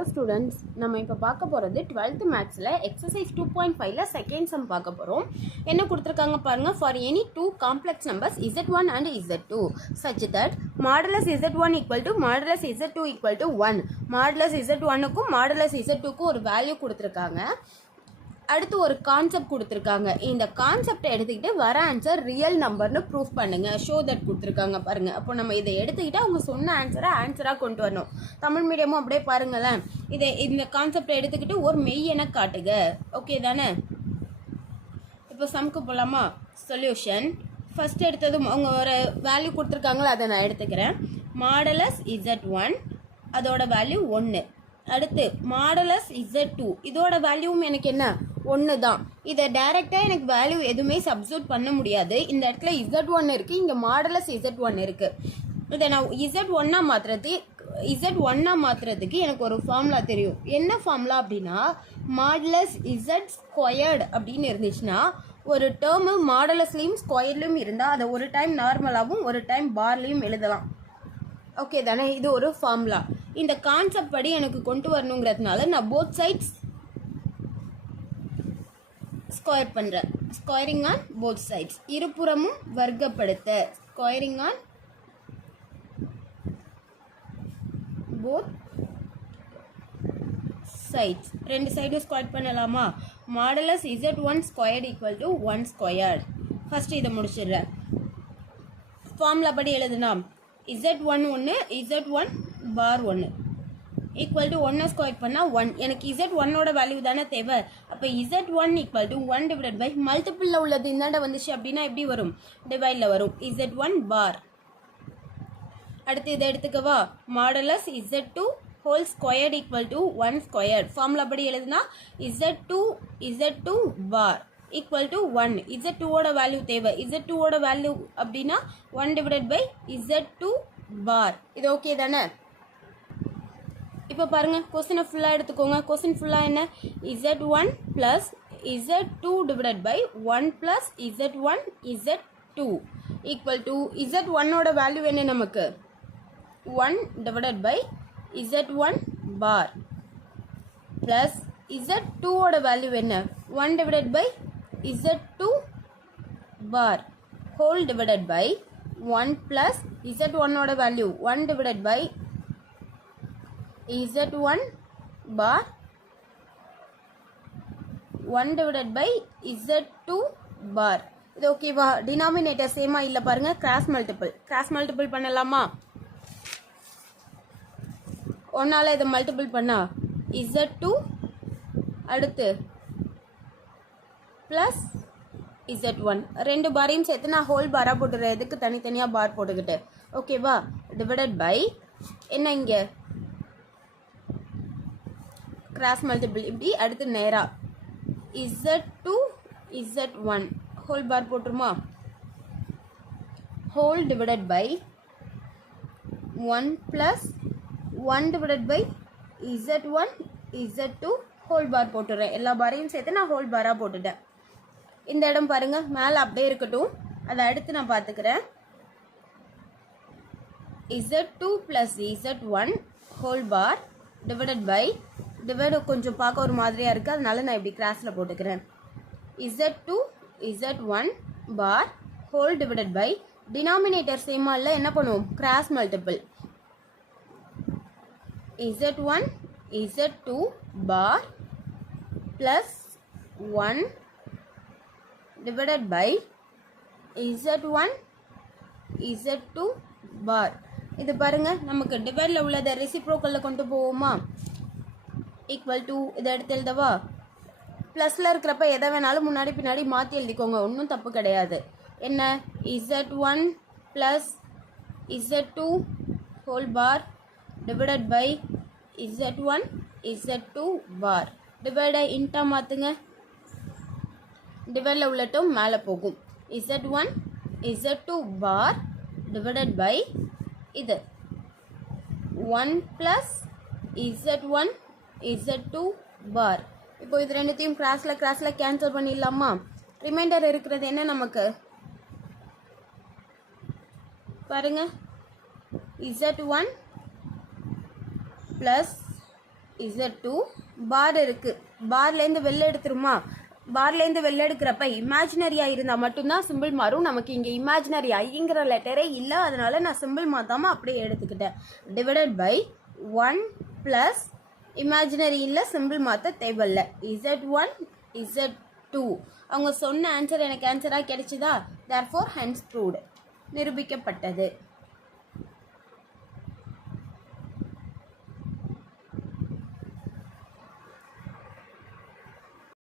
Hello students, நம்ம இப்போ பார்க்க போகிறது 12th மேத்ஸில் எக்ஸசைஸ் 2.5ல செகண்ட் சம் பார்க்க போகிறோம். என்ன கொடுத்துருக்காங்க பாருங்கள். For any two complex numbers z1 and z2 such that modulus z1 equal to modulus z2 equal to 1. modulus z1க்கும் modulus z2க்கும் ஒரு வேல்யூ கொடுத்துருக்காங்க. அடுத்து ஒரு கான்செப்ட் கொடுத்துருக்காங்க. இந்த கான்செப்டை எடுத்துக்கிட்டு வர ஆன்சர் ரியல் நம்பர்னு ப்ரூஃப் பண்ணுங்க. ஷோ தட் கொடுத்துருக்காங்க பாருங்க. அப்போ நம்ம இதை எடுத்துக்கிட்டு அவங்க சொன்ன ஆன்சராக கொண்டு வரணும். தமிழ் மீடியமும் அப்படியே பாருங்களேன். இந்த கான்செப்டை எடுத்துக்கிட்டு ஒரு மெய் என காட்டுக. ஓகே தானே? இப்போ சம்க்கு போகலாமா? சொல்யூஷன் ஃபர்ஸ்ட் எடுத்ததும் அவங்க ஒரு வேல்யூ கொடுத்துருக்காங்களோ அதை நான் எடுத்துக்கிறேன். மாடலஸ் z1 அதோட வேல்யூ 1. அடுத்து மாடலஸ் z2 இதோட வேல்யூவும் எனக்கு என்ன 1 தான். இதை டைரெக்டாக எனக்கு வேல்யூ எதுவுமே சப்ஸ்டியூட் பண்ண முடியாது. இந்த இடத்துல z1 இருக்குது, இங்கே மாடலஸ் z1 இருக்குது. இதை நான் z1 மாற்றுறதுக்கு எனக்கு ஒரு ஃபார்முலா தெரியும். என்ன ஃபார்முலா அப்படின்னா மாடலஸ் z ஸ்கொயர்டு அப்படின்னு இருந்துச்சுன்னா ஒரு டேர்மு மாடலஸ்லேயும் ஸ்கொயர்லையும் இருந்தால் அதை ஒரு டைம் நார்மலாகவும் ஒரு டைம் பார்லையும் எழுதலாம். ஓகே தானே? இது ஒரு ஃபார்முலா. இந்த கான்செப்ட் படி எனக்கு கொண்டு வரணுங்கிறதுனால நான் போத் சைட்ஸ் ஸ்கொயர் பண்ணுறேன். ஸ்கொயரிங் ஆன் போத் சைட்ஸ், இருபுறமும் வர்க்கப்படுத்த. ஸ்கொயரிங் ஆன் போத் சைட்ஸ், ரெண்டு சைடும் ஸ்கொயர் பண்ணலாமா? Modulus z1 squared equal to 1 squared. First இதை முடிச்சிடுறேன். ஃபார்முலா படி எழுதுனா z1 1 z1 bar 1 equal to 1 square பண்ணால் 1. எனக்கு z1ஓட வேல்யூ தானே தேவை. அப்போ z1 equal to 1 divide by மல்டிபிளில் உள்ளது இந்தாண்ட வந்துச்சு அப்படின்னா எப்படி வரும்? டிவைடில் வரும். z1 bar. அடுத்து இதை எடுத்துக்கவா? Modulus z2 whole squared equal to 1 squared. Formula படி எழுதுனா z2 பார் ஈக்குவல் டு 1. z2ஓட வேல்யூ தேவை. z2ஓட வேல்யூ அப்படின்னா 1 டிவைட் பை z2 பார். இது ஓகே தானே? இப்போ பாருங்கள், கொஸ்டினை ஃபுல்லாக எடுத்துக்கோங்க. கொஸ்டின் ஃபுல்லாக என்ன? z1 plus z2 divide by 1 plus z1 z2 equal to z1ஓட வேல்யூ என்ன நமக்கு? 1 divide by z1 bar plus z2ஓட வேல்யூ என்ன? 1 divide by z2 bar whole divided by 1 plus z1ஓட value 1 divided by z1 bar 1 divided by z2 bar. இது ஓகேவா? Denominator சேமா இல்லை பாருங்க. கிராஸ் மல்டிபிள் பண்ணலாமா? 1ஆல் இதை மல்டிபிள் பண்ணா z2 அடுத்து ப்ளஸ் z1 ரெண்டு பாரையும் சேர்த்து நான் ஹோல் பாராக போட்டுறேன். எதுக்கு தனித்தனியாக பார் போட்டுக்கிட்டு? ஓகேவா? டிவைடட் பை என்ன இங்கே கிராஸ் மல்டிபிள் இப்படி. அடுத்து நேராக z2 z1 ஹோல் பார் போட்டுருமா? Whole divided by 1 plus 1 divided by z1 z2 whole bar போட்டுறேன். எல்லா பாரையும் சேர்த்து நான் ஹோல் பாராக போட்டுட்டேன். இந்த இடம் பாருங்க, மேலே அப்படியே இருக்கட்டும், அதை அடுத்து நான் பார்த்துக்கிறேன். z2 plus z1 whole bar divided by கொஞ்சம் பார்க்க ஒரு மாதிரியாக இருக்குது, அதனால நான் இப்படி கிராஸில் போட்டுக்கிறேன். z2 z1 bar whole divided by denominator சேமா இல்லை, என்ன பண்ணுவோம்? Cross multiple. z1 z2 bar plus 1 divided by z1 z2 bar. இது பாருங்க, நமக்கு டிவைடில் உள்ளதை ரெசிப்ரோக்கலில் கொண்டு போவோமா? ஈக்குவல் டு இதை எடுத்து எழுதவா? ப்ளஸில் இருக்கிறப்ப எதை வேணாலும் முன்னாடி பின்னாடி மாற்றி எழுதிக்கோங்க, ஒன்றும் தப்பு கிடையாது. என்ன? z1 plus z2 whole bar divided by z1 z2 bar. டிவைடை இன்ட்டா மாற்றுங்க. டிவைடில் உள்ளட்டும் மேலே போகும். z1 z2 bar divided by இது 1 ப்ளஸ் z1 z2 பார். இப்போ இது ரெண்டுத்தையும் கிராஸில் கேன்சல் பண்ணிடலாமா? ரிமைண்டர் இருக்கிறது என்ன நமக்கு? பாருங்க, z1 plus Z2 பார் இருக்குது, பார்லேருந்து வெளில எடுத்துருமா, பார்லேருந்து வெளில எடுக்கிறப்ப இமேஜினரியாக இருந்தால் மட்டும்தான் சிம்பிள் மாறும். நமக்கு இங்கே இமேஜினரி ஐங்கிற லெட்டரே இல்லை, அதனால நான் சிம்பிள் மாற்றாமல் அப்படியே எடுத்துக்கிட்டேன். டிவைடட் பை 1 ப்ளஸ் இமேஜினரி இல்லை, சிம்பிள் மாற்ற தேவையில்லை. Z1 Z2 அவங்க சொன்ன ஆன்சர் எனக்கு ஆன்சராக கிடைச்சிதா, தேர்ஃபோர் ஹென்ஸ் ப்ரூவ்டு நிரூபிக்கப்பட்டது.